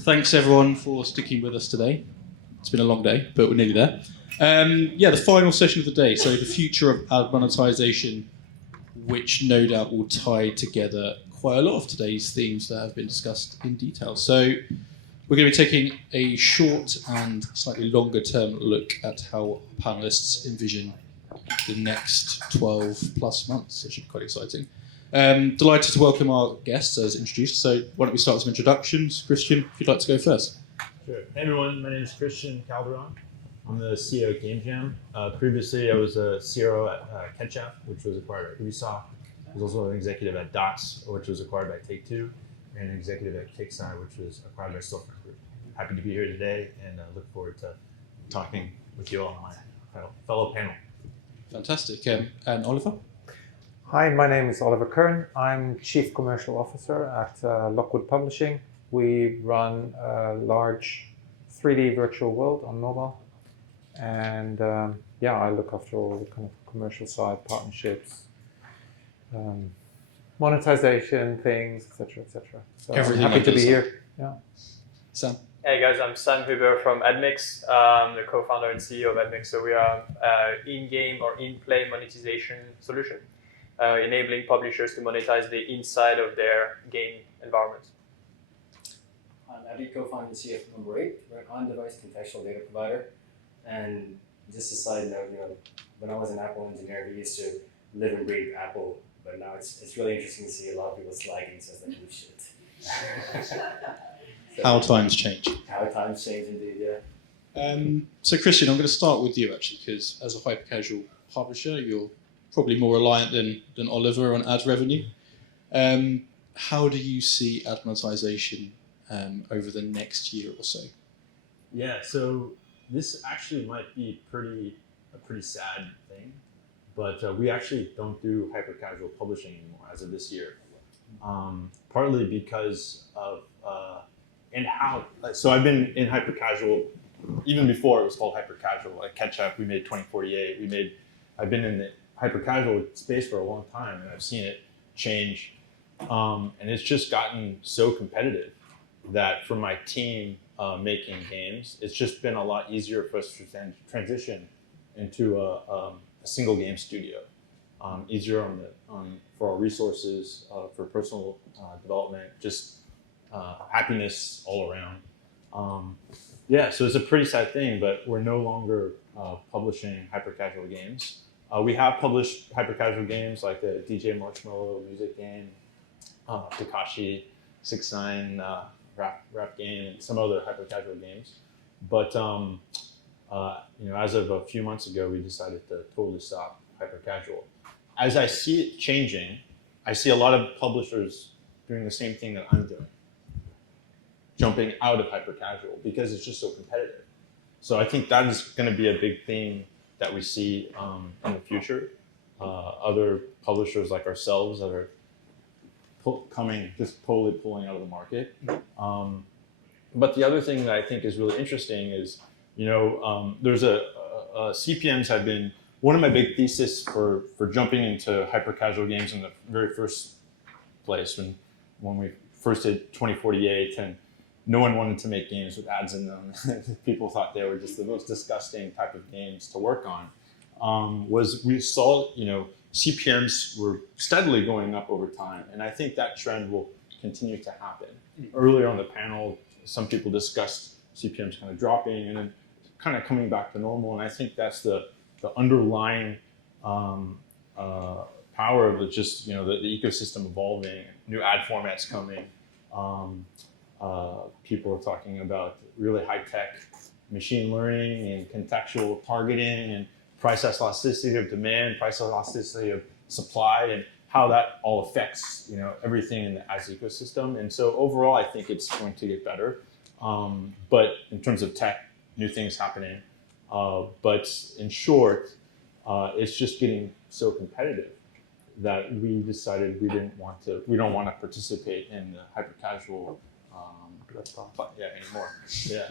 Thanks everyone for sticking with us today. It's been a long day, but we're nearly there. The final session of the day, so the future of ad monetization, which no doubt will tie together quite a lot of today's themes that have been discussed in detail. So we're going to be taking a short and slightly longer term look at how panelists envision the next 12 plus months. It should be quite exciting. Delighted to welcome our guests as introduced. So why don't we start with some introductions? Christian, if you'd like to go first. Sure. Hey everyone, my name is Christian Calderon. I'm the CEO of Game Jam. Previously, I was a CRO at Ketchup, which was acquired by Ubisoft. I was also an executive at Dots, which was acquired by Take-Two, and an executive at Kickstarter, which was acquired by Storefront Group. Happy to be here today, and look forward to talking with you all on my fellow panel. Fantastic. And Oliver? Hi, my name is Oliver Kern. I'm Chief Commercial Officer at Lockwood Publishing. We run a large 3D virtual world on mobile. And I look after all the kind of commercial side, partnerships, monetization things, etc., etc. So Everything I'm happy to be side. here. Yeah. Sam? Hey guys, I'm Sam Huber from AdMix. I'm the co-founder and CEO of AdMix. So we are in-game or in-play monetization solution, enabling publishers to monetize the inside of their game environments. I'm Abby, co-founder and CEO of Number 8. We're an on-device contextual data provider. And just a side note, when I was an Apple engineer, we used to live and breathe Apple, but now it's really interesting to see a lot of people slagging says that new shit. How times change. How times change indeed, yeah. So Christian, I'm going to start with you actually, because as a hyper-casual publisher, you're probably more reliant than Oliver on ad revenue. How do you see ad monetization over the next year or so? Yeah, so this actually might be a pretty sad thing, but we actually don't do hyper-casual publishing anymore as of this year. Partly because of so I've been in hyper-casual even before it was called hyper-casual. At Ketchup, we made 2048. I've been in the hyper-casual space for a long time, and I've seen it change, and it's just gotten so competitive that for my team making games, it's just been a lot easier for us to transition into a single game studio. Easier for our resources, for personal development, just happiness all around. So it's a pretty sad thing, but we're no longer publishing hyper-casual games. We have published hyper-casual games like the DJ Marshmallow music game, Takashi 69 rap game, and some other hyper-casual games. But as of a few months ago, we decided to totally stop hyper-casual. As I see it changing, I see a lot of publishers doing the same thing that I'm doing, jumping out of hyper-casual because it's just so competitive. So I think that is going to be a big theme that we see in the future. Other publishers like ourselves that are just totally pulling out of the market. But the other thing that I think is really interesting is, there's CPMs have been one of my big thesis for jumping into hyper-casual games in the very first place when we first did 2048 and no one wanted to make games with ads in them. People thought they were just the most disgusting type of games to work on. We saw, CPMs were steadily going up over time, and I think that trend will continue to happen. Earlier on the panel, some people discussed CPMs kind of dropping and then kind of coming back to normal, and I think that's the underlying power of the ecosystem evolving, new ad formats coming. People are talking about really high-tech machine learning and contextual targeting and price elasticity of demand, price elasticity of supply, and how that all affects everything in the ads ecosystem. And so overall, I think it's going to get better. But in terms of tech, new things happening. But in short, it's just getting so competitive that we decided we don't want to participate in the hyper-casual anymore. Yeah.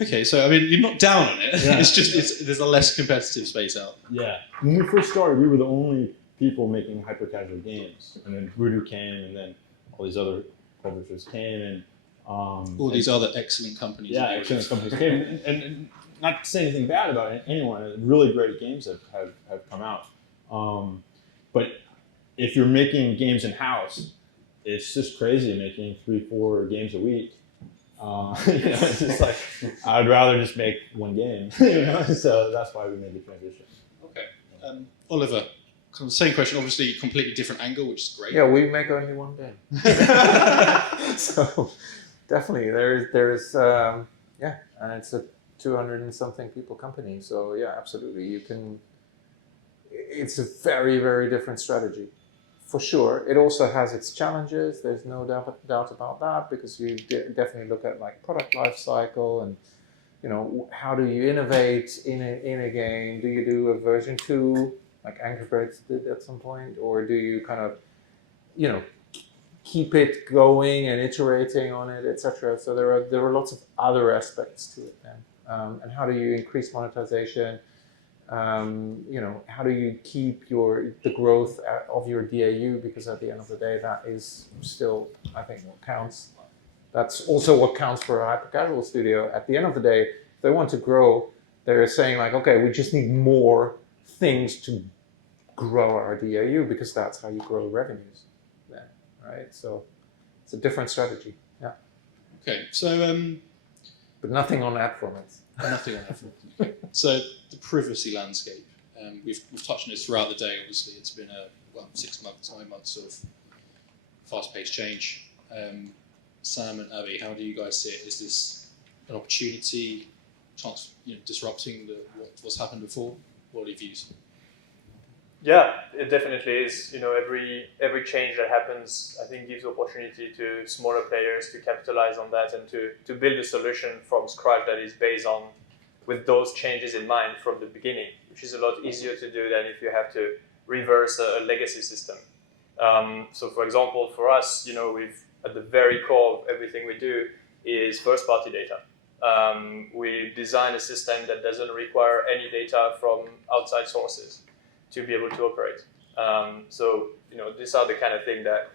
Okay, so you're not down on it. Yeah. It's just there's a less competitive space out. Yeah. When we first started, we were the only people making hyper-casual games, and then Voodoo came, and then all these other publishers came, and All these other excellent companies. Yeah, excellent companies came, and not to say anything bad about anyone. Really great games have come out. But if you're making games in house, it's just crazy making 3-4 games a week. It's just like I'd rather just make one game. So that's why we made the transition. Okay, Oliver. Kind of the same question, obviously completely different angle, which is great. Yeah, we make only one game. So definitely, there's and it's a 200 and something people company. So yeah, absolutely, you can. It's a very, very different strategy, for sure. It also has its challenges. There's no doubt about that, because you definitely look at like product life cycle and how do you innovate in a game? Do you do a version 2 like Angry Birds did at some point, or do you kind of keep it going and iterating on it, etc.? So there are lots of other aspects to it then. And how do you increase monetization? How do you keep the growth of your DAU? Because at the end of the day, that is still, I think, what counts. That's also what counts for a hyper-casual studio. At the end of the day, if they want to grow, they're saying like, okay, we just need more things to grow our DAU, because that's how you grow revenues then, right? So it's a different strategy, yeah. Okay, so but nothing on ad formats. nothing on that. So the privacy landscape. We've touched on this throughout the day. Obviously, it's been 6 months, 9 months of fast-paced change. Sam and Abby, how do you guys see it? Is this an opportunity, disrupting what's happened before? What are your views? Yeah, it definitely is. Every change that happens, I think, gives opportunity to smaller players to capitalize on that and to build a solution from scratch that is based on with those changes in mind from the beginning, which is a lot easier to do than if you have to reverse a legacy system. So, for example, for us, we've at the very core of everything we do is first-party data. We design a system that doesn't require any data from outside sources to be able to operate. These are the kind of thing that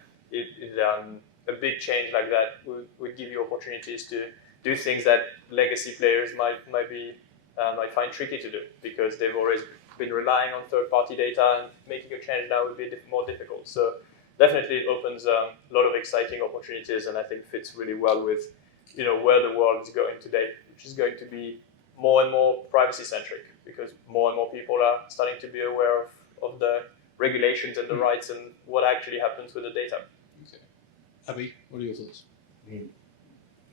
a big change like that would give you opportunities to do things that legacy players might find tricky to do, because they've always been relying on third-party data, and making a change now would be more difficult. So definitely it opens a lot of exciting opportunities, and I think fits really well with where the world is going today, which is going to be more and more privacy-centric, because more and more people are starting to be aware of the regulations and the rights and what actually happens with the data. Okay. Abby, what are your thoughts? I mean,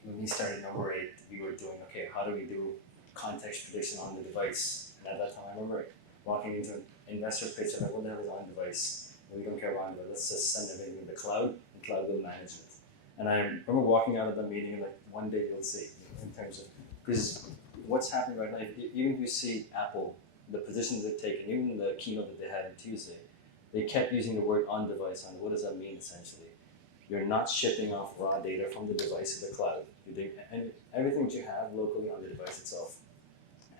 when we started number 8, we were doing, okay, how do we do context prediction on the device? And at that time, I remember walking into an investor pitch, I'm like, what the hell is on device? We don't care about it, let's just send everything to the cloud, and cloud will manage it. And I remember walking out of the meeting and like, one day you'll see, in terms of, because what's happening right now, even if you see Apple, the positions they've taken, even the keynote that they had on Tuesday, they kept using the word on device. And what does that mean essentially? You're not shipping off raw data from the device to the cloud. You're doing everything that you have locally on the device itself.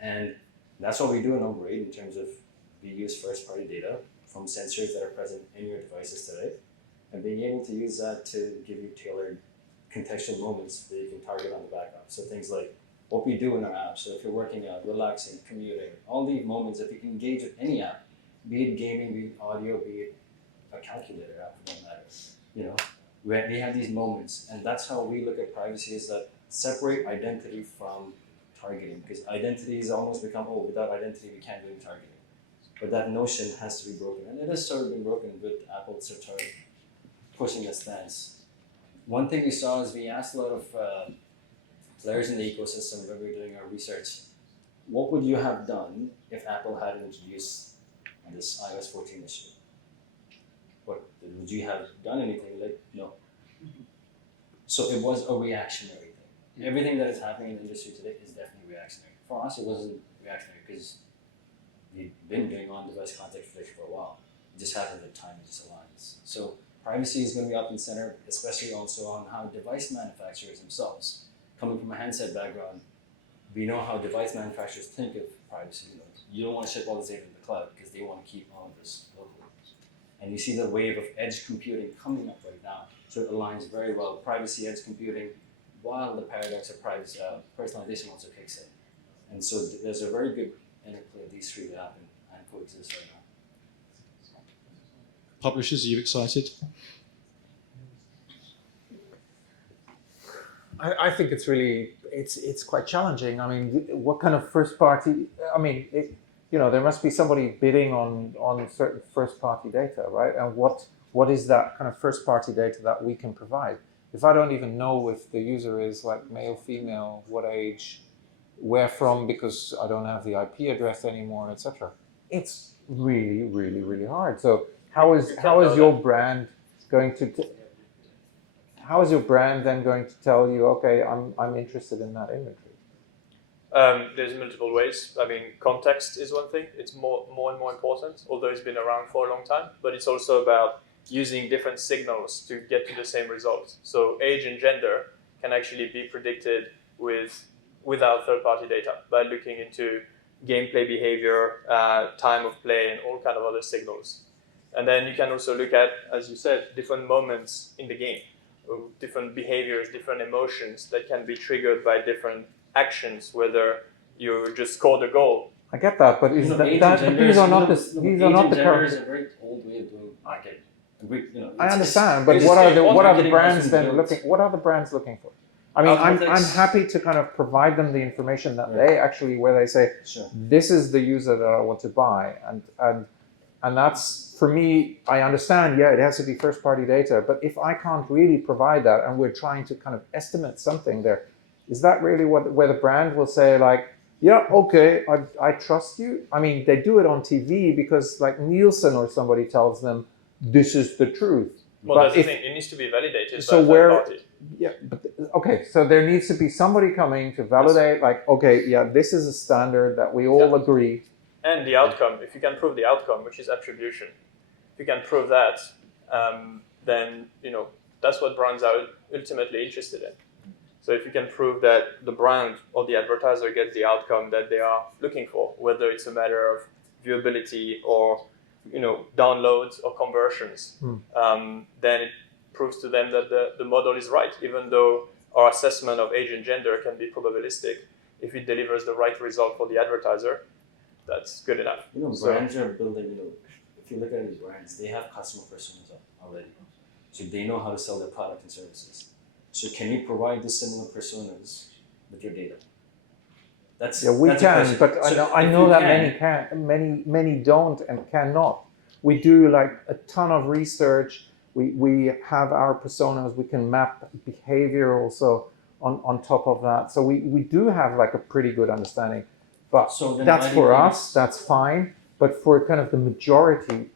And that's what we do in number 8 in terms of we use first-party data from sensors that are present in your devices today, and being able to use that to give you tailored contextual moments that you can target on the backup. So things like what we do in our app. So if you're working out, relaxing, commuting, all these moments, if you can engage with any app, be it gaming, be it audio, be it a calculator app, it doesn't matter. We have these moments, and that's how we look at privacy, is that separate identity from targeting, because identity has almost become, without identity we can't do targeting. But that notion has to be broken, and it has sort of been broken with Apple sort of pushing a stance. One thing we saw is we asked a lot of players in the ecosystem when we were doing our research, what would you have done if Apple hadn't introduced this iOS 14 issue? Would you have done anything? Like, no. So it was a reactionary thing. Everything that is happening in the industry today is definitely reactionary. For us, it wasn't reactionary because we've been doing on-device context prediction for a while. It just happened that time just aligns. So privacy is going to be up in center, especially also on how device manufacturers themselves, coming from a handset background, we know how device manufacturers think of privacy. You don't want to ship all this data to the cloud because they want to keep all of this locally. And you see the wave of edge computing coming up right now. So it aligns very well. Privacy, edge computing, while the paradox of personalization also kicks in. And so there's a very good interplay of these three that happen and coexist right now. Publishers, are you excited? I think it's really it's quite challenging. I mean, what kind of first party? I mean, there must be somebody bidding on certain first party data, right? And what is that kind of first party data that we can provide? If I don't even know if the user is like male, female, what age, where from, because I don't have the IP address anymore, etc. It's really, really, really hard. So how is your brand going to? How is your brand then going to tell you, okay, I'm interested in that inventory? There's multiple ways. I mean, context is one thing. It's more and more important, although it's been around for a long time. But it's also about using different signals to get to the same result. So age and gender can actually be predicted without third-party data by looking into gameplay behavior, time of play, and all kind of other signals. And then you can also look at, as you said, different moments in the game, different behaviors, different emotions that can be triggered by different actions, whether you just scored a goal. I get that, but these are not the current. Is a very old way of doing marketing. I understand, but what are the brands then looking? What are the brands looking for? I mean, I'm happy to kind of provide them the information that they actually, where they say, this is the user that I want to buy, and that's, for me, I understand, it has to be first party data, but if I can't really provide that and we're trying to kind of estimate something there, is that really where the brand will say like, yeah, okay, I trust you? I mean, they do it on TV because like Nielsen or somebody tells them, this is the truth. Well, but that's the thing, it needs to be validated so by third party. Yeah, but okay, so there needs to be somebody coming to validate, like, okay, this is a standard that we all agree. And the outcome, if you can prove the outcome, which is attribution, if you can prove that, then that's what brands are ultimately interested in. So if you can prove that the brand or the advertiser gets the outcome that they are looking for, whether it's a matter of viewability or downloads or conversions, then it proves to them that the model is right, even though our assessment of age and gender can be probabilistic. If it delivers the right result for the advertiser, that's good enough. Brands are building, if you look at these brands, they have customer personas already. So they know how to sell their product and services. So can you provide the similar personas with your data? We can, but I know that many can, many don't and cannot. We do like a ton of research. We have our personas. We can map behavior also on top of that. So we do have like a pretty good understanding. But that's for us. That's fine. But for kind of the majority,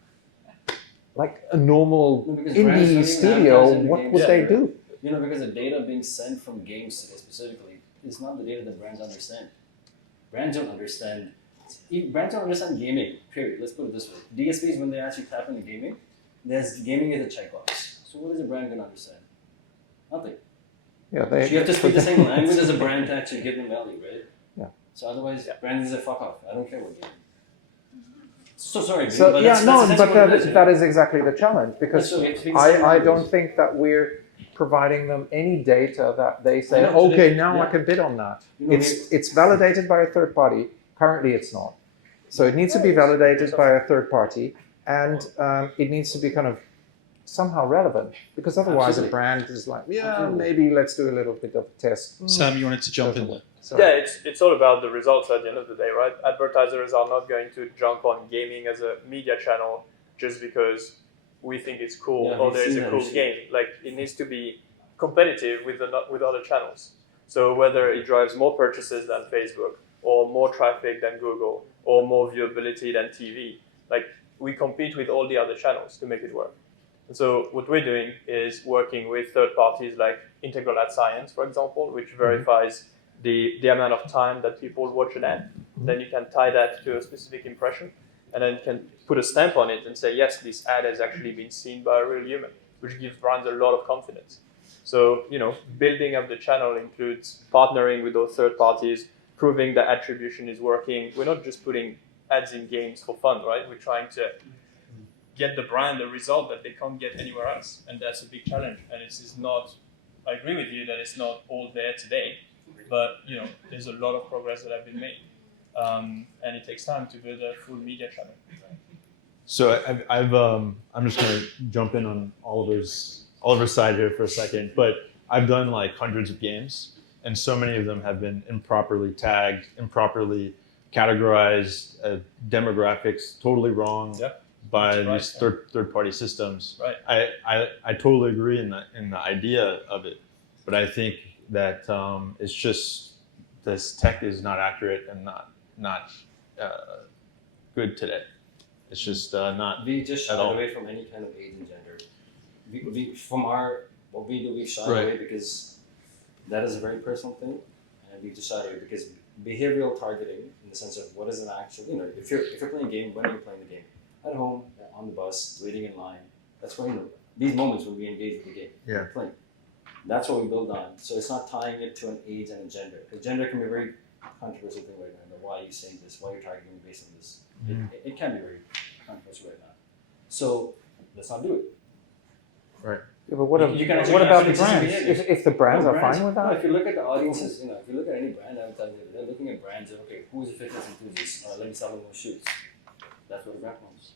like a normal indie studio, what would they do? Because the data being sent from games today specifically is not the data that brands understand. Brands don't understand gaming, period. Let's put it this way. DSPs, when they actually tap into gaming, gaming is a checkbox. So what is a brand going to understand? Nothing. Yeah, so you have to speak the same language as a brand to actually give them value, right? Yeah. So otherwise, brands say, fuck off. I don't care what game. So sorry, so, but that is exactly the challenge, because I don't think that we're providing them any data that they say, I can bid on that. It's validated by a third party. Currently, it's not. So it needs to be validated by a third party, and it needs to be kind of somehow relevant, because otherwise a brand is like, maybe let's do a little bit of a test. Sam, you wanted to jump in there? Sorry. Yeah, it's all about the results at the end of the day, right? Advertisers are not going to jump on gaming as a media channel just because we think it's cool or there's a cool game. Like, it needs to be competitive with other channels. So whether it drives more purchases than Facebook, or more traffic than Google, or more viewability than TV, like, we compete with all the other channels to make it work. And so what we're doing is working with third parties like Integral Ad Science, for example, which verifies the amount of time that people watch an ad. Then you can tie that to a specific impression, and then you can put a stamp on it and say, yes, this ad has actually been seen by a real human, which gives brands a lot of confidence. So, building up the channel includes partnering with those third parties, proving that attribution is working. We're not just putting ads in games for fun, right? We're trying to get the brand a result that they can't get anywhere else. And that's a big challenge. And it is not I agree with you that it's not all there today, but there's a lot of progress that have been made, and it takes time to build a full media channel. So I'm just gonna jump in on Oliver's side here for a second, but I've done like hundreds of games, and so many of them have been improperly tagged, improperly categorized, demographics totally wrong by these third party systems. Right. I totally agree in the idea of it, but I think that it's just this tech is not accurate and not good today. It's just not. We just at shied all. away from any kind of age and gender. What we do, we shy Right. away because that is a very personal thing, and we just shy away because behavioral targeting, in the sense of what is an actual, if you're playing a game, when are you playing the game? At home, on the bus, waiting in line. That's when these moments when we engage with the game, we're playing. That's what we build on. So it's not tying it to an age and a gender. Because gender can be a very controversial thing right now. Why are you saying this? Why are you targeting me based on this? It can be very controversial right now. So let's not do it. Yeah, but what You can actually about the consistent brands? behavior. If the brands are fine with No, that? if you look at the audiences, if you look at any brand advertising, they're looking at brands and okay, who's a fitness enthusiast? Let me sell them more shoes. That's what the brand wants.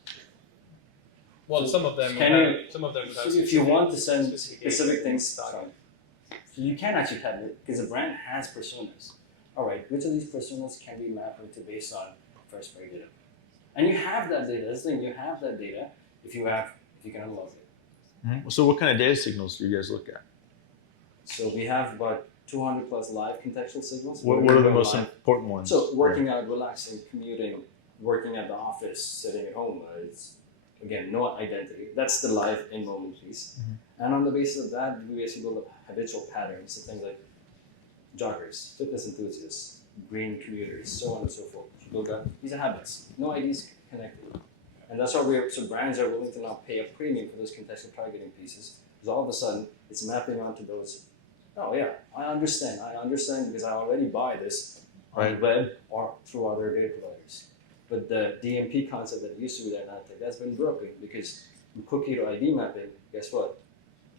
Well, some of them So if you want to send specific things, so you can actually tap it because the brand has personas. All right, which of these personas can we map into based on first party data? And you have that data. That's the thing, you have that data if you can unlock it. So what kind of data signals do you guys look at? So we have about 200 plus live contextual signals. What are the most important ones? So working out, relaxing, commuting, working at the office, sitting at home. It's again no identity. That's the live in moment piece. And on the basis of that, we basically build up habitual patterns. So things like joggers, fitness enthusiasts, green commuters, so on and so forth. You build up these are habits. No IDs connected. And that's why so brands are willing to now pay a premium for those contextual targeting pieces. Because all of a sudden it's mapping onto those. Oh yeah, I understand because I already buy this on the web or through other data providers. But the DMP concept that used to be there in ad tech, that's been broken because cookie to ID mapping, guess what?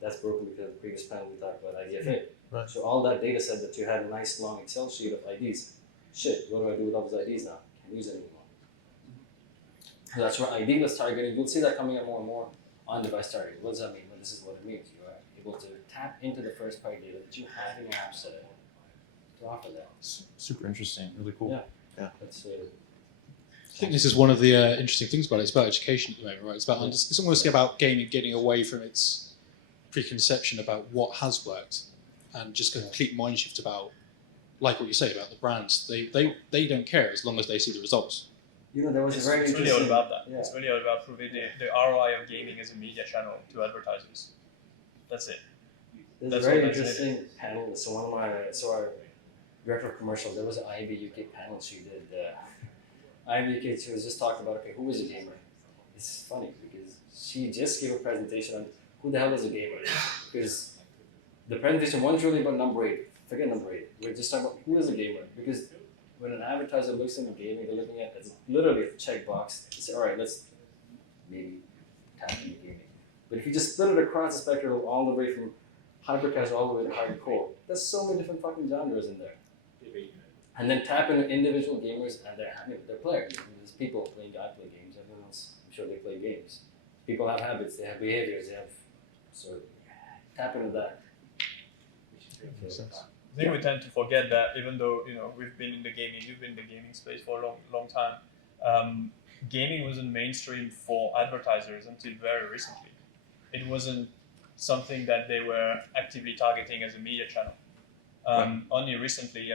That's broken because of the previous panel we talked about IDFA. Right. So all that data set that you had a nice long Excel sheet of IDs, shit, what do I do with all those IDs now? Can't use it anymore. So that's where ID-less targeting, you'll see that coming up more and more on device targeting. What does that mean? Well, this is what it means. You are able to tap into the first party data that you have in your app set to offer that. Super interesting, really cool. Yeah. That's I think this is one of the interesting things about it. It's about education at the moment, right? It's about it's almost about gaming getting away from its preconception about what has worked, and just a complete mind shift about, like what you say about the brands. They don't care as long as they see the results. there was It's a very really all interesting. about that. Yeah. It's really all about proving the ROI of gaming as a media channel to advertisers. That's it. There's That's a very what makes it. interesting panel. So our director of commercial, there was an IB UK panel she did. IB UK, she was just talking about, okay, who is a gamer? It's funny because she just gave a presentation on who the hell is a gamer. Because the presentation wasn't really about number 8. Forget number 8. We're just talking about who is a gamer. Because when an advertiser looks into gaming, they're looking at it as literally a checkbox. They say, all right, let's maybe tap into gaming. But if you just split it across the spectrum all the way from hypercasual all the way to hardcore, there's so many different fucking genres in there. And then tap into individual gamers and they're players. There's people playing, I play games, everyone else, I'm sure they play games. People have habits, they have behaviors, so tap into that. Makes sense. I think we tend to forget that even though we've been in the gaming, you've been in the gaming space for a long time. Gaming wasn't mainstream for advertisers until very recently. It wasn't something that they were actively targeting as a media channel. Only recently,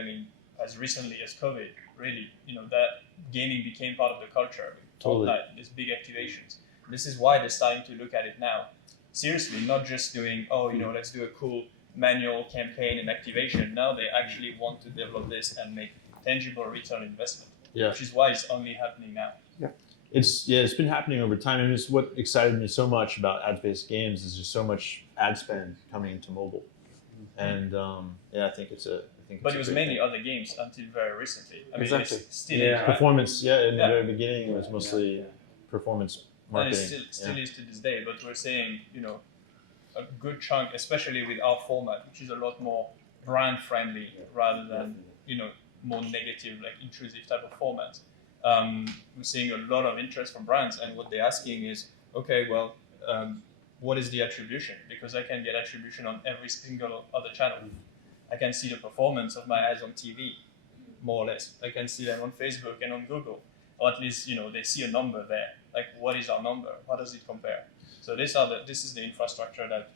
as recently as COVID, really, that gaming became part of the culture. Totally. Fortnite, these big activations. This is why they're starting to look at it now. Seriously, not just doing, let's do a cool manual campaign and activation. Now they actually want to develop this and make tangible return on investment. Yeah. Which is why it's only happening now. It's been happening over time, and it's what excited me so much about ad-based games is there's so much ad spend coming into mobile, and I think it's a. But it was mainly other games until very recently. Exactly. It's still is, right? Performance. In the very beginning, it was mostly performance And marketing. it still is to this day. But we're saying, a good chunk, especially with our format, which is a lot more brand friendly rather than more negative, like intrusive type of format. We're seeing a lot of interest from brands, and what they're asking is, okay, well, what is the attribution? Because I can get attribution on every single other channel. I can see the performance of my ads on TV, more or less. I can see them on Facebook and on Google, or at least they see a number there. Like, what is our number? How does it compare? So this is the infrastructure that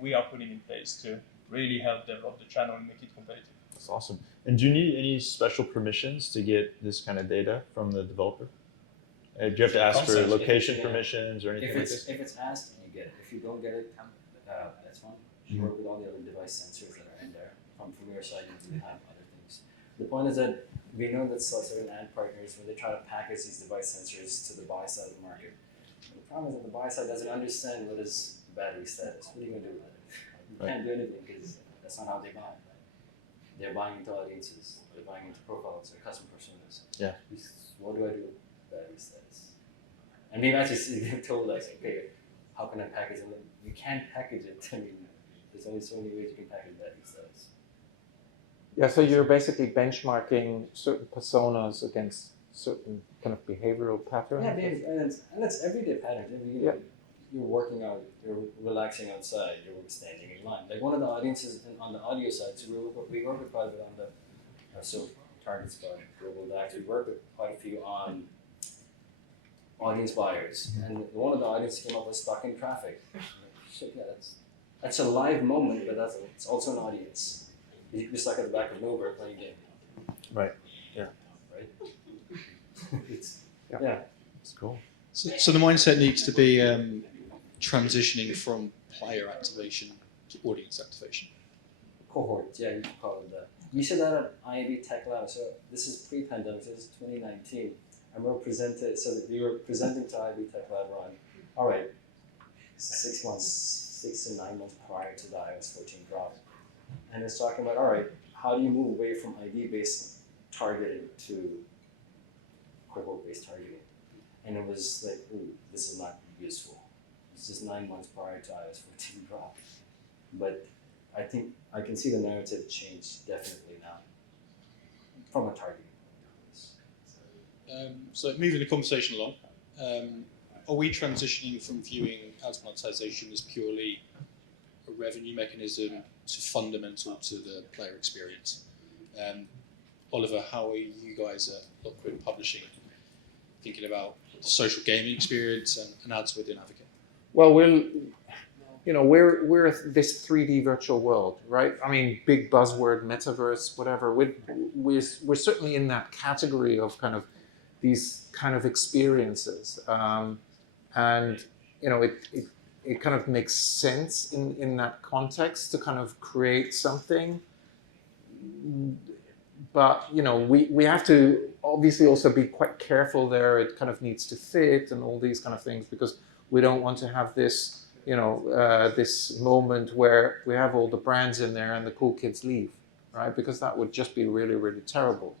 we are putting in place to really help develop the channel and make it competitive. That's awesome. And do you need any special permissions to get this kind of data from the developer? Do you have to ask for location permissions or anything like this? If it's asked, you get it. If you don't get it, that's fine. You work with all the other device sensors that are in there. From your side, you do have other things. The point is that we know that certain ad partners, when they try to package these device sensors to the buy side of the market, the problem is that the buy side doesn't understand what is battery status. What are you going to do with it? You can't do anything because that's not how they buy. They're buying into audiences, they're buying into profiles or customer personas. Yeah. What do I do with battery status? And we've actually told us, okay, how can I package it? You can't package it. I mean, there's only so many ways you can package battery status. Yeah, so you're basically benchmarking certain personas against certain kind of behavioral patterns. Yeah, and it's everyday patterns. You're working out, you're relaxing outside, you're standing in line. Like one of the audiences on the audio side, so we work with quite a bit on the Target Spot, Global DAX, we work with quite a few on audience buyers. And one of the audiences came up with stuck in traffic. Shit, yeah, that's a live moment, but it's also an audience. You could be stuck at the back of nowhere playing a game. Right. Yeah. Right? It's cool. So the mindset needs to be transitioning from player activation to audience activation. Cohorts, yeah, you can call it that. We said that at IAB Tech Lab. So this is pre-pandemic. This is 2019, and we were presenting to IAB Tech Lab on, all right, 6 to 9 months prior to the iOS 14 drop, and it's talking about, all right, how do you move away from ID-based targeting to cohort-based targeting? And it was like, ooh, this is not useful. It's just 9 months prior to iOS 14 drop. But I think I can see the narrative change definitely now from a targeting point of view. So moving the conversation along, are we transitioning from viewing ads monetization as purely a revenue mechanism to fundamental to the player experience? Oliver, how are you guys at Lockwood Publishing thinking about the social gaming experience and ads within Advocate? Well, we're this 3D virtual world, right? I mean, big buzzword, metaverse, whatever. We're certainly in that category of kind of these kind of experiences, and it kind of makes sense in that context to kind of create something. But we have to obviously also be quite careful there. It kind of needs to fit and all these kind of things, because we don't want to have this this moment where we have all the brands in there and the cool kids leave, right? Because that would just be really, really terrible,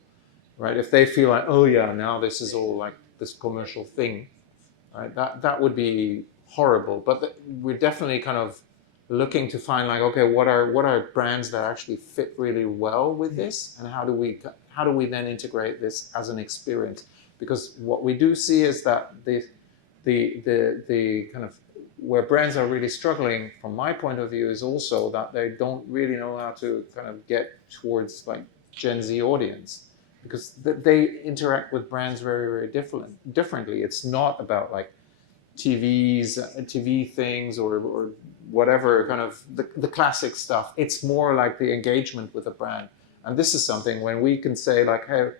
right? If they feel like, oh yeah, now this is all like this commercial thing, right? That would be horrible. But we're definitely kind of looking to find like, okay, what are brands that actually fit really well with this, and how do we then integrate this as an experience? Because what we do see is that the kind of where brands are really struggling, from my point of view, is also that they don't really know how to kind of get towards like Gen Z audience, because they interact with brands very, very differently. It's not about like TV things or whatever kind of the classic stuff. It's more like the engagement with a brand. And this is something when we can say like, hey,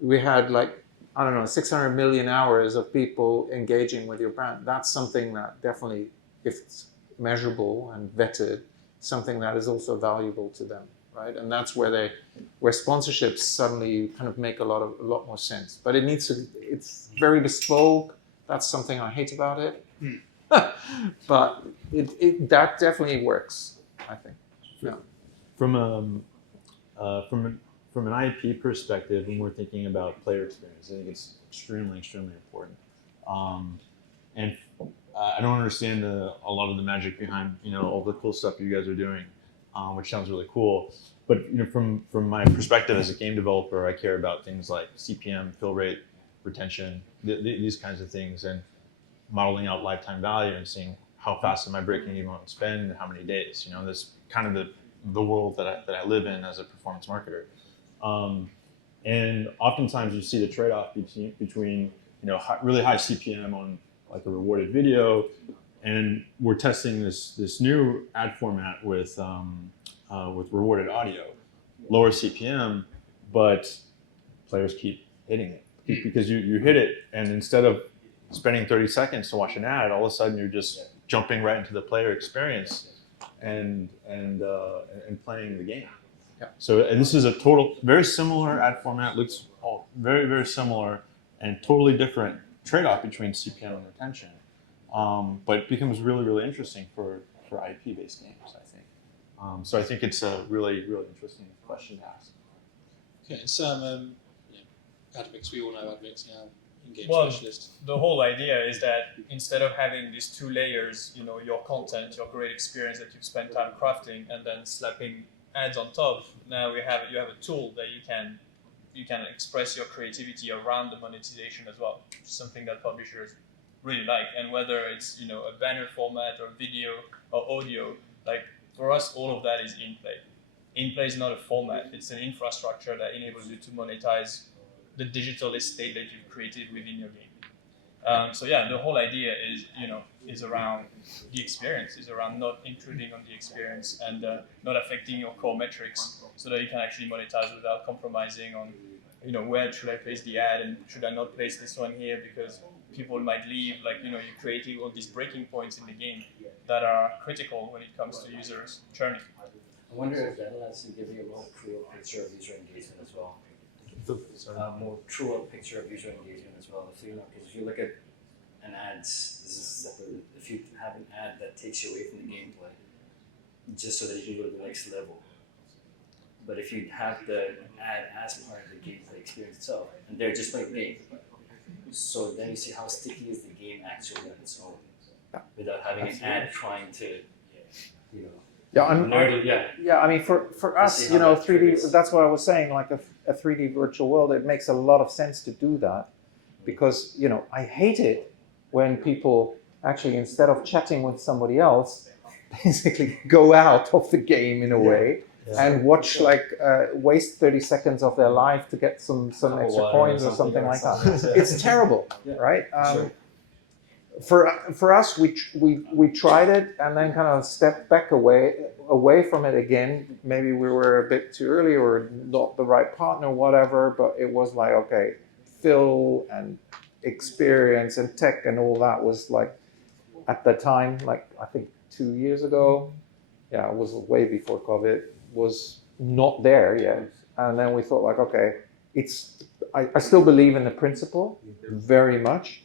we had like, I don't know, 600 million hours of people engaging with your brand. That's something that definitely, if it's measurable and vetted, something that is also valuable to them, right? And that's where sponsorships suddenly kind of make a lot more sense. But it's very bespoke. That's something I hate about it. But that definitely works, I think. Yeah. From an IP perspective, when we're thinking about player experience, I think it's extremely, extremely important. And I don't understand a lot of the magic behind all the cool stuff you guys are doing, which sounds really cool. But from my perspective as a game developer, I care about things like CPM, fill rate, retention, these kinds of things, and modeling out lifetime value and seeing how fast am I breaking even on spend and how many days. That's kind of the world that I live in as a performance marketer. And oftentimes you see the trade-off between really high CPM on like a rewarded video, and we're testing this new ad format with rewarded audio, lower CPM, but players keep hitting it because you hit it, and instead of spending 30 seconds to watch an ad, all of a sudden you're just jumping right into the player experience and playing the game. Yeah. So and this is a very similar ad format, looks all very, very similar, and totally different trade-off between CPM and retention. But it becomes really, really interesting for IP-based games, I think. So I think it's a really, really interesting question to ask. Okay, and Sam, Admix, we all know Admix now, in-game Well, specialist. the whole idea is that instead of having these two layers, your content, your great experience that you've spent time crafting, and then slapping ads on top, now you have a tool that you can express your creativity around the monetization as well, which is something that publishers really like. And whether it's a banner format or video or audio, like for us, all of that is in play. In play is not a format; it's an infrastructure that enables you to monetize the digital estate that you've created within your game. So yeah, the whole idea is around the experience, is around not intruding on the experience and not affecting your core metrics, so that you can actually monetize without compromising on, where should I place the ad and should I not place this one here because people might leave. Like you're creating all these breaking points in the game that are critical when it comes to users churning. I wonder if that allows you to give you a more truer picture of user engagement as well. More truer picture of user engagement as well. So, because if you look at an ad, if you have an ad that takes you away from the gameplay, just so that you can go to the next level. But if you have the ad as part of the gameplay experience itself, and they're just playing the game, so then you see how sticky is the game actually on its own, without having an ad trying to, Yeah, I mean, for us, 3D. That's what I was saying. Like a 3D virtual world, it makes a lot of sense to do that, because I hate it when people actually, instead of chatting with somebody else, basically go out of the game in a way and watch waste 30 seconds of their life to get some extra coins or something like that. It's terrible, right? For us, we tried it and then kind of stepped back away from it again. Maybe we were a bit too early or not the right partner, whatever. But it was like, okay, fill and experience and tech and all that was like at the time, like I think 2 years ago. Yeah, it was way before COVID. Was not there yet. And then we thought like, okay, I still believe in the principle very much.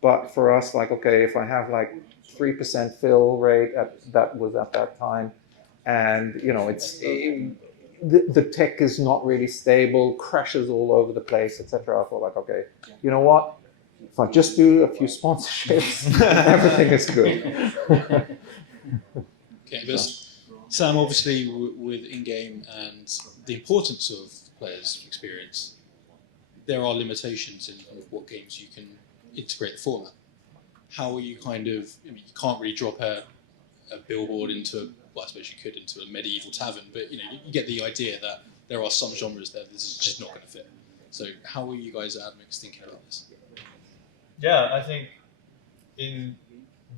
But for us, like, okay, if I have like 3% fill rate that was at that time, and the tech is not really stable, crashes all over the place, etc. I thought like, okay, you know what? If I just do a few sponsorships, everything is good. Okay, but Sam, obviously with in-game and the importance of players' experience, there are limitations in what games you can integrate the format. How are you you can't really drop a billboard into, well, I suppose you could, into a medieval tavern, but you get the idea that there are some genres there this is just not going to fit. So how are you guys at Admix thinking about this? Yeah, I think in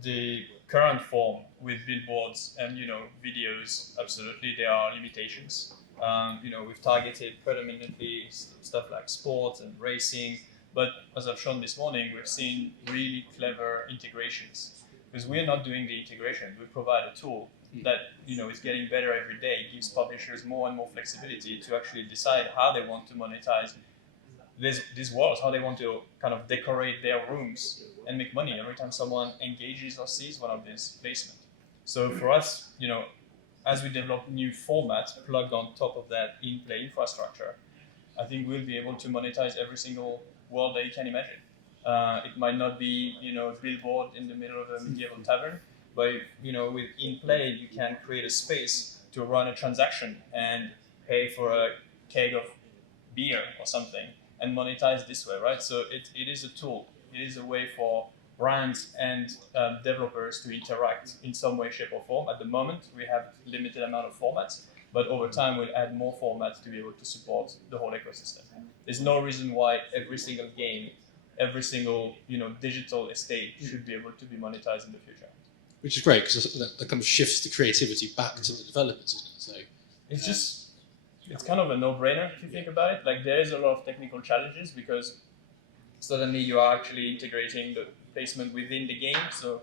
the current form with billboards and videos, absolutely there are limitations. We've targeted predominantly stuff like sports and racing, but as I've shown this morning, we've seen really clever integrations. Because we're not doing the integration, we provide a tool that is getting better every day. It gives publishers more and more flexibility to actually decide how they want to monetize these worlds, how they want to kind of decorate their rooms and make money every time someone engages or sees one of these placements. So for us, as we develop new formats plugged on top of that in-play infrastructure, I think we'll be able to monetize every single world that you can imagine. It might not be, a billboard in the middle of a medieval tavern, but with in-play, you can create a space to run a transaction and pay for a keg of beer or something and monetize this way, right? So it is a tool. It is a way for brands and developers to interact in some way, shape, or form. At the moment, we have limited amount of formats, but over time, we'll add more formats to be able to support the whole ecosystem. There's no reason why every single game, every single digital estate should be able to be monetized in the future. Which is great because that kind of shifts the creativity back to the developers, isn't it? So It's kind of a no-brainer if you think about it. Like there is a lot of technical challenges because suddenly you are actually integrating the placement within the game. So,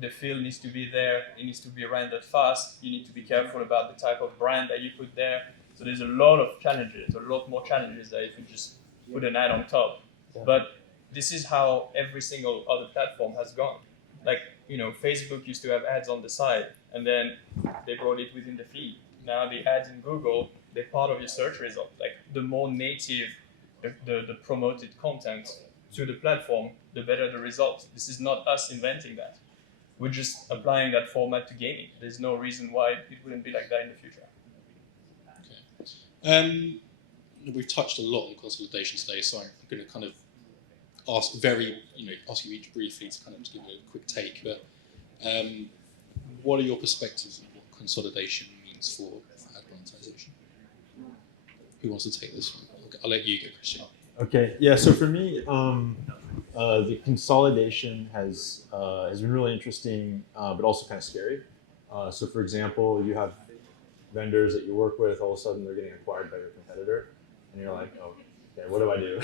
the field needs to be there. It needs to be rendered fast. You need to be careful about the type of brand that you put there. So there's a lot of challenges, a lot more challenges that if you just put an ad on top. Yeah. But this is how every single other platform has gone. Like, Facebook used to have ads on the side and then they brought it within the feed. Now the ads in Google, they're part of your search result. Like the more native the promoted content to the platform, the better the result. This is not us inventing that. We're just applying that format to gaming. There's no reason why it wouldn't be like that in the future. Okay. We've touched a lot on consolidation today, so I'm going to kind of ask you each briefly to kind of give a quick take. But what are your perspectives on what consolidation means for ad monetization? Who wants to take this one? I'll let you go, Christian. Okay, yeah. So for me, the consolidation has been really interesting, but also kind of scary. So for example, you have vendors that you work with. All of a sudden, they're getting acquired by your competitor, and you're like, oh, okay, what do I do?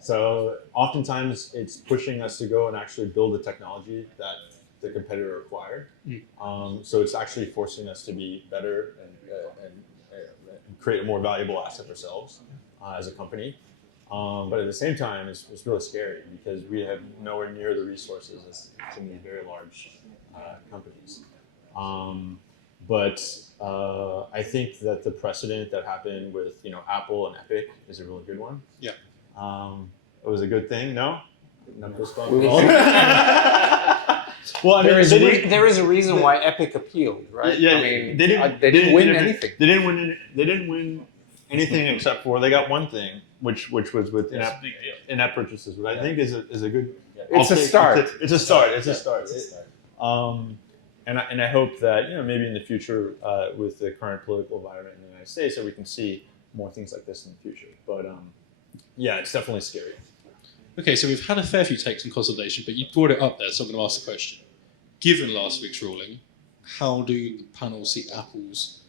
So oftentimes, it's pushing us to go and actually build the technology that the competitor acquired. So it's actually forcing us to be better and create a more valuable asset ourselves as a company. But at the same time, it's really scary because we have nowhere near the resources as some of these very large companies. But I think that the precedent that happened with Apple and Epic is a really good one. Yeah. It was a good thing. No. Not this one. Well, I mean, there is a reason why Epic appealed, right? Yeah, I mean, they didn't win anything. They didn't win anything except for they got one thing, which was with in-app purchases, which I think is a good. It's a start. It's a start. It's a start. And I hope that maybe in the future with the current political environment in the United States that we can see more things like this in the future. But yeah, it's definitely scary. Okay, so we've had a fair few takes on consolidation, but you brought it up there, so I'm going to ask the question. Given last week's ruling, how do the panel see Apple's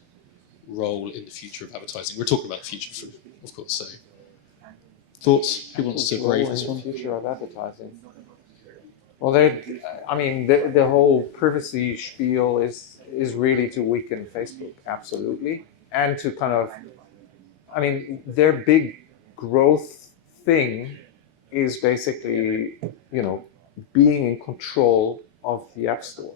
role in the future of advertising? We're talking about the future, of course. So, thoughts? Who wants to brave this one? The future of advertising. Well, the whole privacy spiel is really to weaken Facebook, absolutely, and to kind of, their big growth thing is basically, being in control of the App Store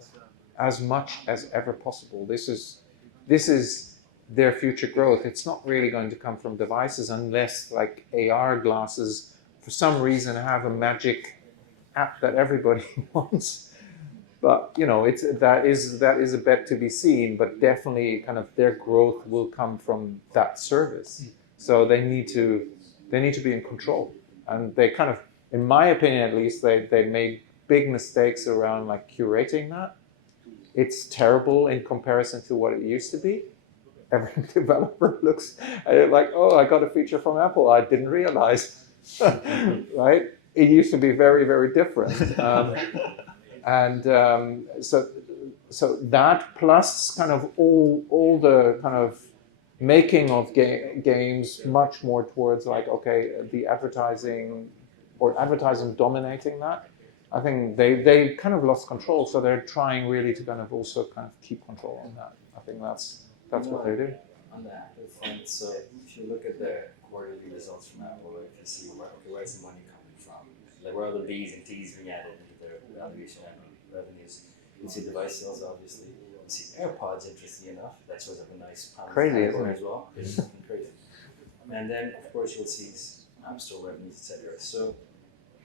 as much as ever possible. This is their future growth. It's not really going to come from devices unless like AR glasses for some reason have a magic app that everybody wants. But that is a bet to be seen, but definitely kind of their growth will come from that service. So they need to be in control. And they kind of, in my opinion at least, they made big mistakes around like curating that. It's terrible in comparison to what it used to be. Every developer looks at it like, oh, I got a feature from Apple, I didn't realize, right? It used to be very, very different. So that plus kind of all the kind of making of games much more towards like, okay, the advertising dominating that. I think they kind of lost control, so they're trying really to kind of also kind of keep control on that. I think that's what they're doing. On the Apple front, so if you look at the quarterly results from Apple, if you see where's the money coming from, like where are the B's and T's being added into their valuation and revenues. You see device sales, obviously. You see AirPods, interesting enough, that shows up a nice crazy, isn't it? as well. It's crazy. And then, of course, you'll see App Store revenues, etc. So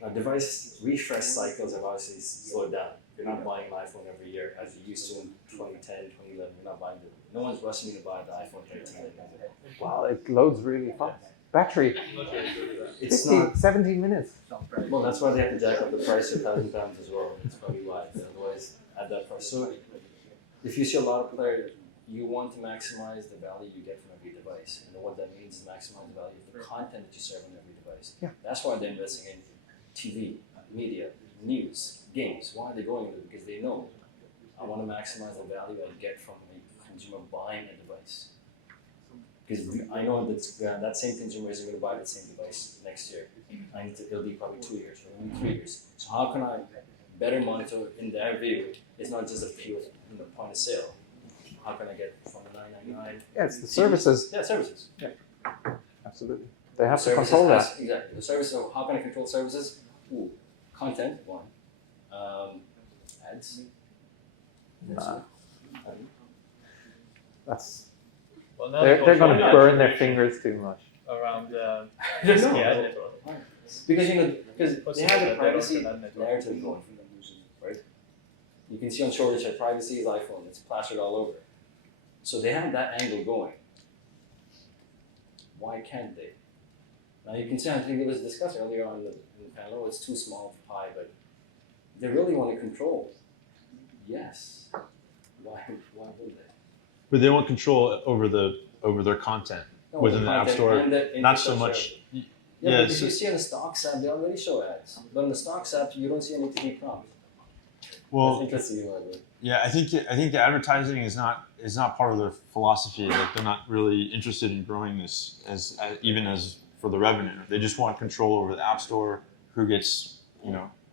Now, device refresh cycles have obviously slowed down. You're not buying an iPhone every year as you used to in 2010, 2011. You're not buying it. No one's rushing you to buy the iPhone 13 anymore. Wow, it loads really fast. Battery, It's 50, not. 17 minutes. Well, that's why they have to jack up the price to £1,000 as well. That's probably why. Otherwise, at that price. So, if you see a lot of players, you want to maximize the value you get from every device. And what that means is maximize the value of the content that you serve on every device. Yeah. That's why they're investing in TV, media, news, games. Why are they going into it? Because they know I want to maximize the value I get from a consumer buying a device. Because I know that that same consumer isn't going to buy the same device next year. It'll be probably 2 years or maybe 3 years. So how can I better monitor in their view? It's not just a pure point of sale. How can I get from the $9.99? Yeah, it's the services. Yeah, services. Absolutely. They have to Services control that. Exactly. The services. So how can I control services? Ooh, content one. Ads. Nah. That's Well, now they're going to control burn their attribution fingers too much. around the No. ad network. Because they have the privacy ad network. narrative going for them, right? You can see on shortage that privacy is iPhone. It's plastered all over. So they have that angle going. Why can't they? Now you can see, I think it was discussed earlier on in the panel, it's too small for pie, but they really want to control. Yes. Why would they? But they want control over their content No, within the App content Store. and the Not so infrastructure. much. Yeah, Yeah, but if so- you see on the stocks app, they already show ads. But on the stocks app, you don't see any TV prompt. That's Well, interesting, by the way. yeah, I think the advertising is not part of their philosophy. Like they're not really interested in growing this as even as for the revenue. They just want control over the App Store, who gets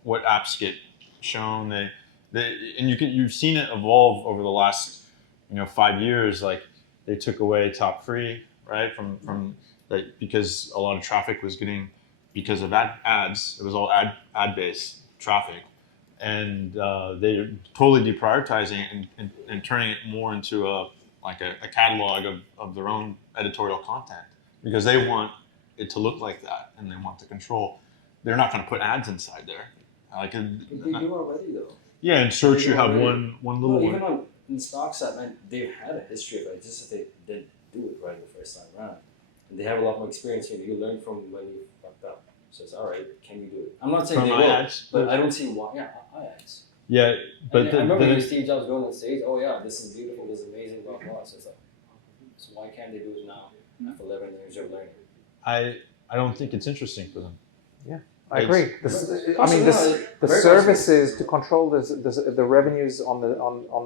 what apps get shown. And you've seen it evolve over the last 5 years. Like they took away top free, right, from like because a lot of traffic was getting because of ads. It was all ad based traffic. And they're totally deprioritizing it and turning it more into a catalog of their own editorial content because they want it to look like that and they want the control. They're not going to put ads inside there. But they do already, though. Yeah, in search They you do have already. one little Even one. on in stocks app, man, they've had a history of it. Just that they didn't do it right the first time around. And they have a lot more experience here. You learn from when you fucked up. So it's all right. Can you do it? I'm not saying From they will, ads? but I don't see why. Yeah, ads. Yeah, but I remember when Steve Jobs going on stage. Oh yeah, this is beautiful. This is amazing. Blah blah. So it's like, so why can't they do it now? After 11 years of learning. I don't think it's interesting for them. I agree. The Very services to control the revenues on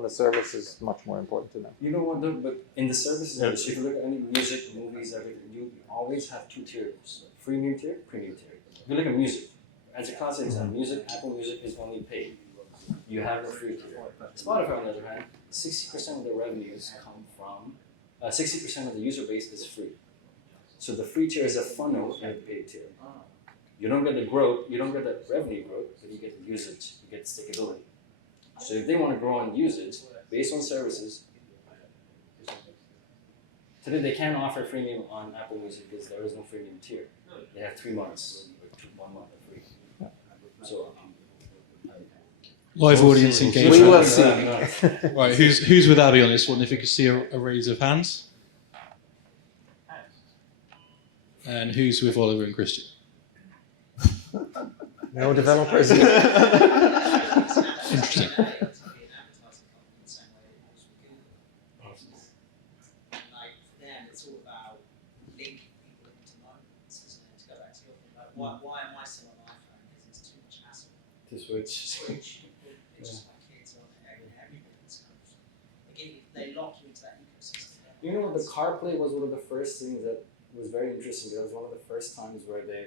the services is much more important to them. You know what though? But in the services Yeah. industry, if you look at any music, movies, everything, you always have two tiers: freemium tier, premium tier. If you look at music, as a classic example, music, Apple Music is only paid. You have no free tier. Spotify, on the other hand, 60% of the revenues come from 60% of the user base is free. So the free tier is a funnel and the paid tier. You don't get the growth, you don't get the revenue growth, but you get the usage, you get the stickability. So if they want to grow on usage based on services, today they can't offer freemium on Apple Music because there is no freemium tier. They have 3 months, 1 month of free. So Live audience We engagement. will see. Right, who's with Abby on this one? If we could see a raise of hands. And who's with Oliver and Christian? No developers. Interesting. Why am I still on iPhone? Because it's too much hassle to switch. to switch. It's just my kids on everything. It's kind of, again, they lock you into that ecosystem. You know what? The CarPlay was one of the first things that was very interesting. It was one of the first times where they,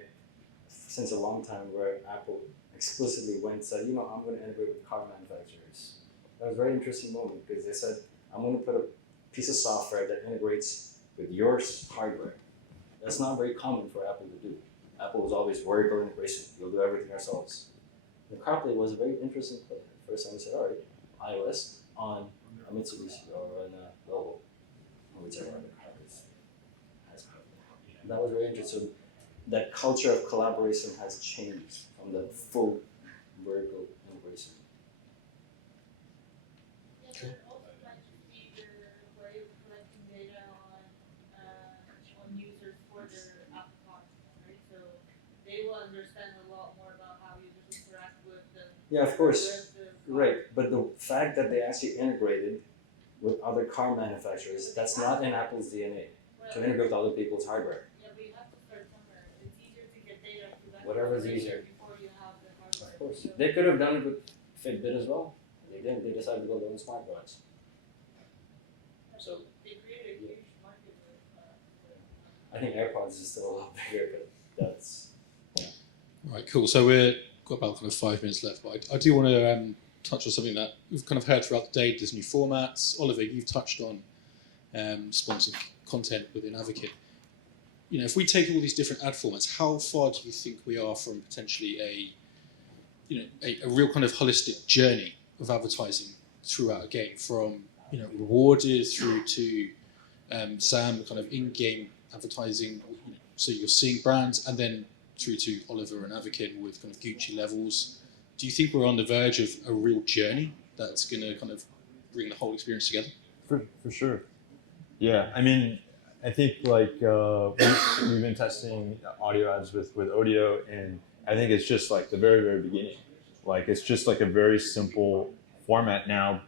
since a long time, where Apple explicitly went and said, I'm going to integrate with car manufacturers. That was a very interesting moment because they said, I'm going to put a piece of software that integrates with your hardware. That's not very common for Apple to do. Apple was always vertical integration. We'll do everything ourselves. The CarPlay was a very interesting play. First time we said, all right, iOS on a Mitsubishi or on a Volvo, or whichever other car has CarPlay. That was very interesting. So that culture of collaboration has changed on the full vertical integration. Yeah, but also like feature where you're collecting data on users for their app content, right? So they will understand a lot more about how users interact with them. Yeah, of course. Right, but the fact that they actually integrated with other car manufacturers, that's not in Apple's DNA, to integrate with other people's hardware. Yeah, but you have to start somewhere. It's easier to get data through that Whatever's conversation easier. before you have the hardware. Of course. So- They could have done it with Fitbit as well. They didn't. They decided to build their own smartwatch. So They created a huge market with I think AirPods is still a lot bigger, but that's Right, cool. So we've got about kind of 5 minutes left, but I do want to touch on something that we've kind of heard throughout the day. There's new formats. Oliver, you've touched on sponsored content within Advocate. You know, if we take all these different ad formats, how far do you think we are from potentially a real kind of holistic journey of advertising throughout a game, from rewarded through to Sam, kind of in-game advertising, so you're seeing brands, and then through to Oliver and Advocate with kind of Gucci levels. Do you think we're on the verge of a real journey that's going to kind of bring the whole experience together? For sure. Yeah, I mean, I think like we've been testing audio ads with Odeo, and I think it's just like the very beginning. Like it's just like a very simple format now,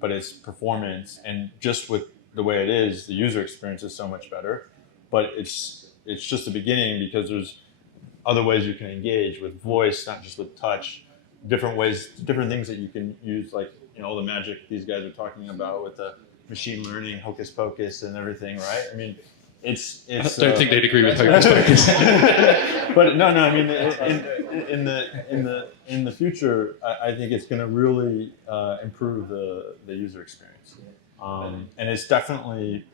but it's performance, and just with the way it is, the user experience is so much better. But it's just the beginning, because there's other ways you can engage with voice, not just with touch. Different ways, different things that you can use, like all the magic these guys are talking about with the machine learning, hocus pocus, and everything, right? I mean, it's. I don't think they'd agree with hocus pocus. But no. I mean, in the future, I think it's going to really improve the user experience, and it's definitely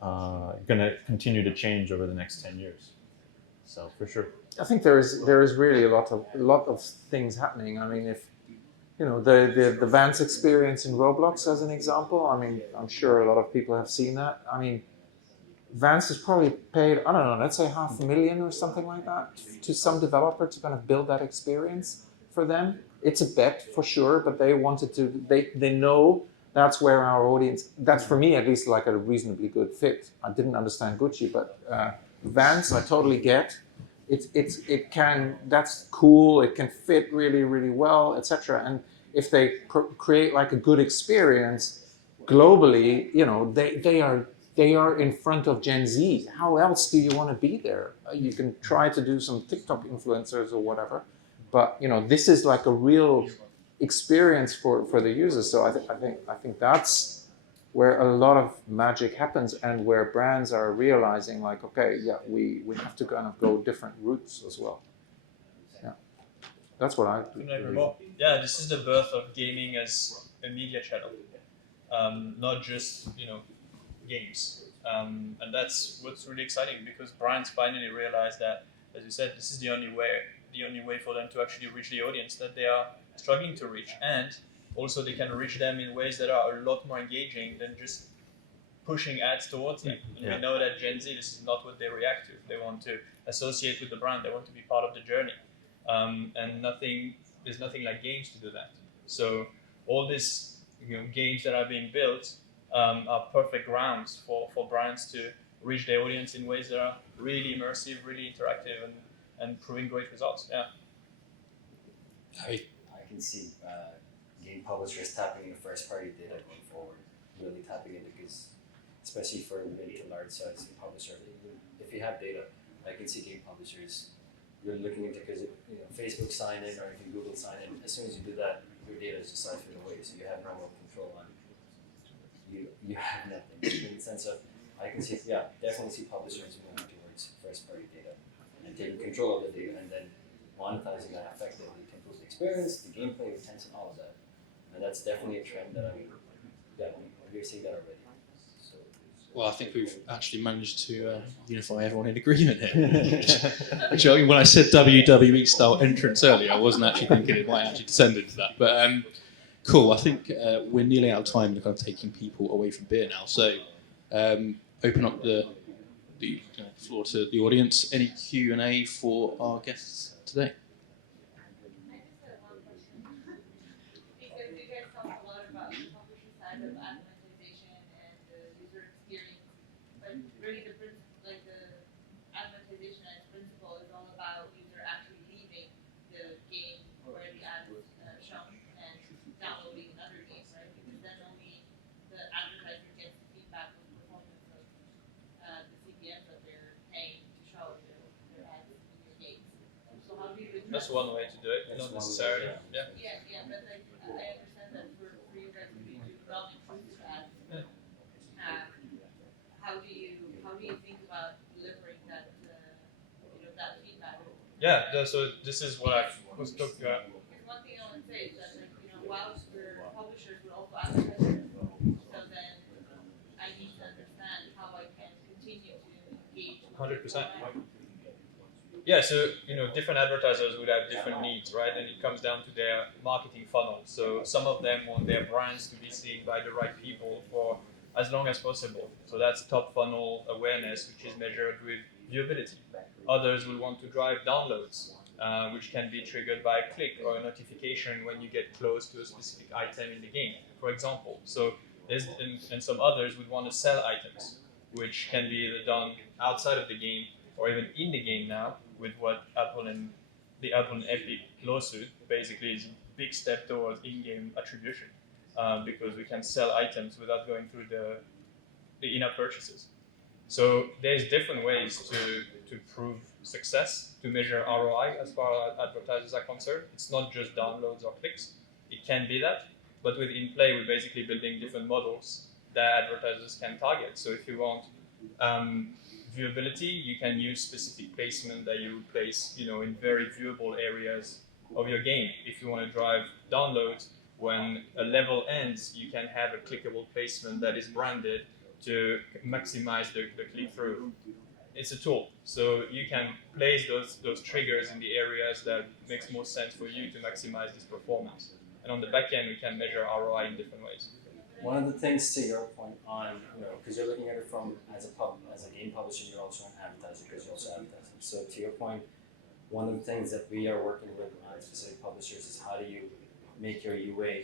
going to continue to change over the next 10 years. So for sure. I think there is really a lot of things happening. I mean, if the Vance experience in Roblox as an example, I mean, I'm sure a lot of people have seen that. I mean, Vance has probably paid, I don't know, let's say $500,000 or something like that to some developer to kind of build that experience for them. It's a bet for sure, but they wanted to. They know that's where our audience. That's for me at least like a reasonably good fit. I didn't understand Gucci, but Vance I totally get. It can, that's cool, it can fit really well, etc. And if they create like a good experience globally, they are in front of Gen Z. How else do you want to be there? You can try to do some TikTok influencers or whatever, but this is like a real experience for the users. So I think that's where a lot of magic happens, and where brands are realizing like, okay, yeah, we have to kind of go different routes as well. Yeah, that's what I Couldn't agree more. Yeah, this is the birth of gaming as a media channel, not just games, and that's what's really exciting, because brands finally realize that, as you said, this is the only way for them to actually reach the audience that they are struggling to reach, and also they can reach them in ways that are a lot more engaging than just pushing ads towards them. And we know that Gen Z, this is not what they react to. They want to associate with the brand. They want to be part of the journey. And there's nothing like games to do that. So all these games that are being built are perfect grounds for brands to reach their audience in ways that are really immersive, really interactive, and proving great results. Yeah. I can see game publishers tapping into first-party data going forward, really tapping into, because especially for mid to large-size publisher, if you have data, I can see game publishers really looking into, because Facebook sign in, or if you Google sign in, as soon as you do that, your data is just siphoned away, so you have no more control on it. You have nothing. In the sense of, I can see, definitely see publishers moving towards first-party data and taking control of the data, and then monetizing that effectively to improve the experience, the gameplay, retention, all of that. And that's definitely a trend that we're seeing that already. So, Well, I think we've actually managed to unify everyone in agreement here. Which, when I said WWE style entrance earlier, I wasn't actually thinking it might actually descend into that. But cool. I think we're nearly out of time and kind of taking people away from beer now. So open up the floor to the audience. Any Q&A for our guests today? That's one way to do it, That's not one way, necessarily. yeah. Yeah. Yeah, but like, I understand that for you guys to be non-intrusive ads, how do you think about delivering that, that feedback? Yeah, so this is what I was talking about. Because one thing I would say is that, like, whilst we're publishers, we're also advertisers. So then I need to understand how I can continue to engage with 100%. people. Yeah, so different advertisers would have different needs, right? And it comes down to their marketing funnel. So some of them want their brands to be seen by the right people for as long as possible. So that's top funnel awareness, which is measured with viewability. Others will want to drive downloads, which can be triggered by a click or a notification when you get close to a specific item in the game, for example. So and some others would want to sell items, which can be either done outside of the game or even in the game now, with what the Apple and Epic lawsuit basically is a big step towards in-game attribution, because we can sell items without going through the in-app purchases. So there's different ways to prove success, to measure ROI as far as advertisers are concerned. It's not just downloads or clicks. It can be that, but with in-play, we're basically building different models that advertisers can target. So if you want viewability, you can use specific placement that you place, in very viewable areas of your game. If you want to drive downloads, when a level ends, you can have a clickable placement that is branded to maximize the click-through. It's a tool, so you can place those triggers in the areas that makes most sense for you to maximize this performance. And on the back end, we can measure ROI in different ways. One of the things to your point on, because you're looking at it from as a game publisher, you're also an advertiser because you're also advertising. So to your point, one of the things that we are working with on specific publishers is how do you make your UA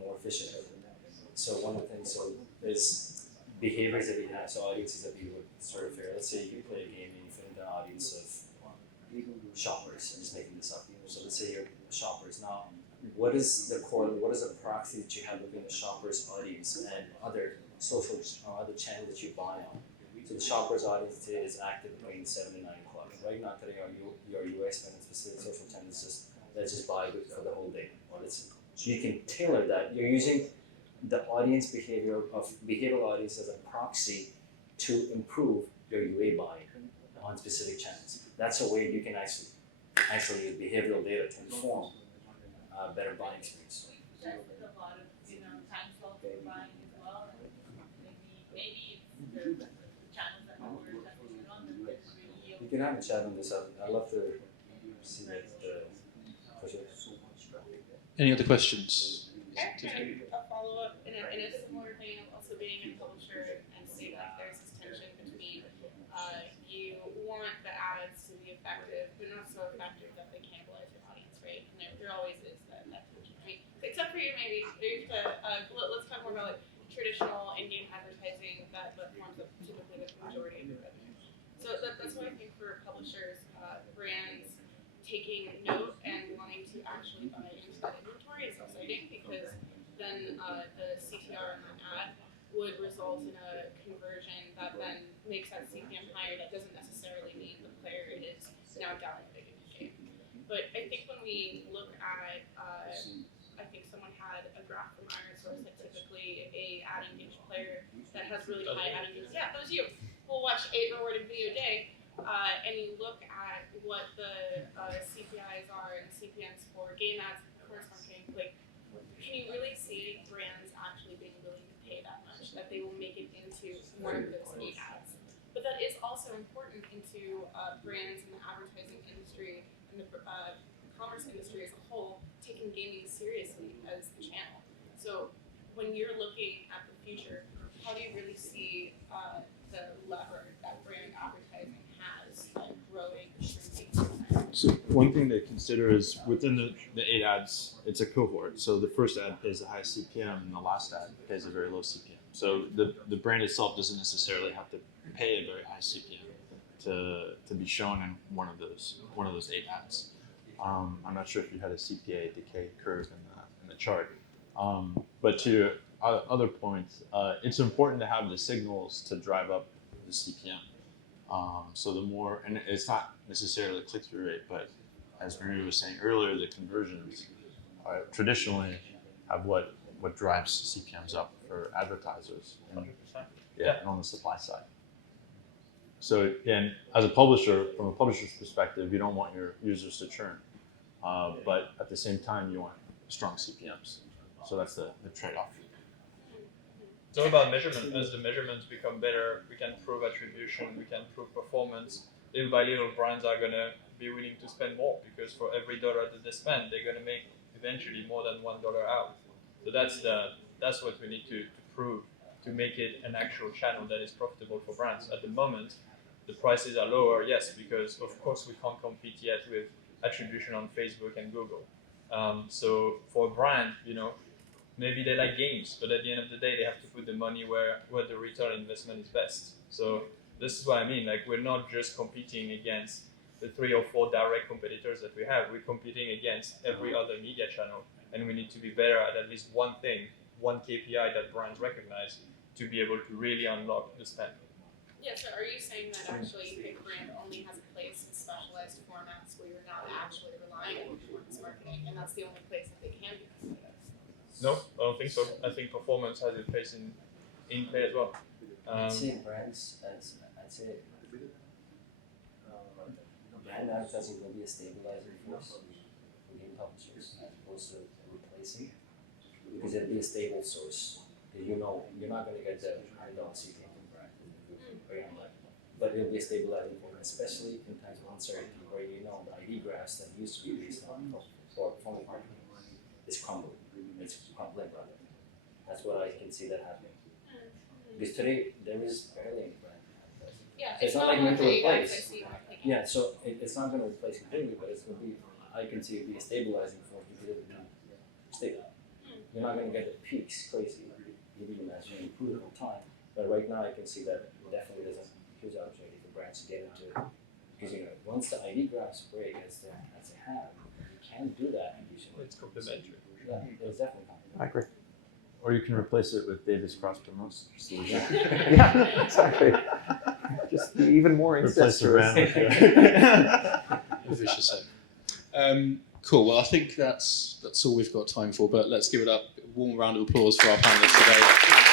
more efficient. So one of the things is behaviors that we have, so audiences that we would serve here. Let's say you play a game and you fit into an audience of shoppers. I'm just making this up. So let's say you're shoppers. Now, what is the proxy that you have within the shopper's audience and other social or other channels that you buy on? So the shopper's audience today is active between 7 and 9 o'clock. Right now today your UA spend on specific social channels is let's just buy it for the whole day. Or you can tailor that. You're using the audience behavioral audience as a proxy to improve your UA buying on specific channels. That's a way you can actually use behavioral data to inform better buying experience. We've tested a lot of, time slots for buying as well, and maybe the channels that we're testing it on, that it's really yield. You can have a chat on this. I'd love to see that for sure. Any other questions? I have a follow-up in a similar vein of also being a publisher and seeing like there's this tension between you want the ads to be effective, but not so effective that they cannibalize your audience, right? And there always is that tension, right? Except for you, maybe. Let's talk more about like traditional in-game advertising that forms up typically the majority of your revenue. So that's why I think for publishers, brands taking note and wanting to actually buy into that inventory is exciting, because then the CTR in that ad would result in a conversion that then makes that CPM higher. That doesn't necessarily mean the player is now downloading the game. But I think when we look at, I think someone had a graph from Iron Source that typically a ad engaged player that has really high ad engagement. Yeah, that was you. We'll watch 8 rewarded video a day. And you look at what the CPIs are and CPMs for game ads, course marketing, like, can you really see brands actually being willing to pay that much, that they will make it into one of those 8 ads? But that is also important into brands in the advertising industry and the commerce industry as a whole, taking gaming seriously as the channel. So when you're looking at the future, how do you really see the lever that brand advertising has growing, shrinking? So one thing to consider is within the 8 ads, it's a cohort. So the first ad pays a high CPM and the last ad pays a very low CPM. So the brand itself doesn't necessarily have to pay a very high CPM to be shown in one of those 8 ads. I'm not sure if you had a CPA decay curve in the chart, but to your other points, it's important to have the signals to drive up the CPM. So the more, and it's not necessarily click-through rate, but as Maria was saying earlier, the conversions traditionally have what drives CPMs up for advertisers. And, 100%. and on the supply side. So, and as a publisher, from a publisher's perspective, you don't want your users to churn, but at the same time, you want strong CPMs. So that's the trade-off. It's all about measurement. As the measurements become better, we can prove attribution, we can prove performance. Little by little, brands are going to be willing to spend more because for every dollar that they spend, they're going to make eventually more than $1 out. So that's what we need to prove to make it an actual channel that is profitable for brands. At the moment, the prices are lower, yes, because of course we can't compete yet with attribution on Facebook and Google. So for a brand, maybe they like games, but at the end of the day, they have to put the money where the return on investment is best. So this is what I mean. Like, we're not just competing against the 3 or 4 direct competitors that we have. We're competing against every other media channel, and we need to be better at least one thing, one KPI that brands recognize to be able to really unlock the spend. Yeah, so are you saying that actually a brand only has a place in specialized formats where you're not actually relying on performance marketing, and that's the only place that they can be competitive? No, I don't think so. I think performance has a place in play as well. I'd say brands, I'd say brand advertising will be a stabilizing force for game publishers as opposed to replacing, because it'll be a stable source. Because you're not going to get the $100 CPM from brand, but it'll be a stabilizing force, especially in times of uncertainty where the ID graphs that used to be based on performance marketing is crumbling. It's crumbling rather. That's what I can see that happening. Because today there is barely any brand advertising. Yeah, it's not like meant to replace. Yeah. Yeah, so it's not going to replace completely, but it's going to be. I can see it be a stabilizing force because it'll be stable. You're not going to get the peaks crazy. Maybe as you improve over time, but right now I can see that definitely there's a huge opportunity for brands to get into. Because once the ID graphs break as they have, you can't do that usually. It's complementary. Yeah, there's definitely complementary. I agree. Or you can replace it with Davis cross promotes solution. Yeah, exactly. Just be even more Replace the incestuous. brand. A vicious circle. Cool. Well, I think that's all we've got time for. But let's give it up. A warm round of applause for our panelists today.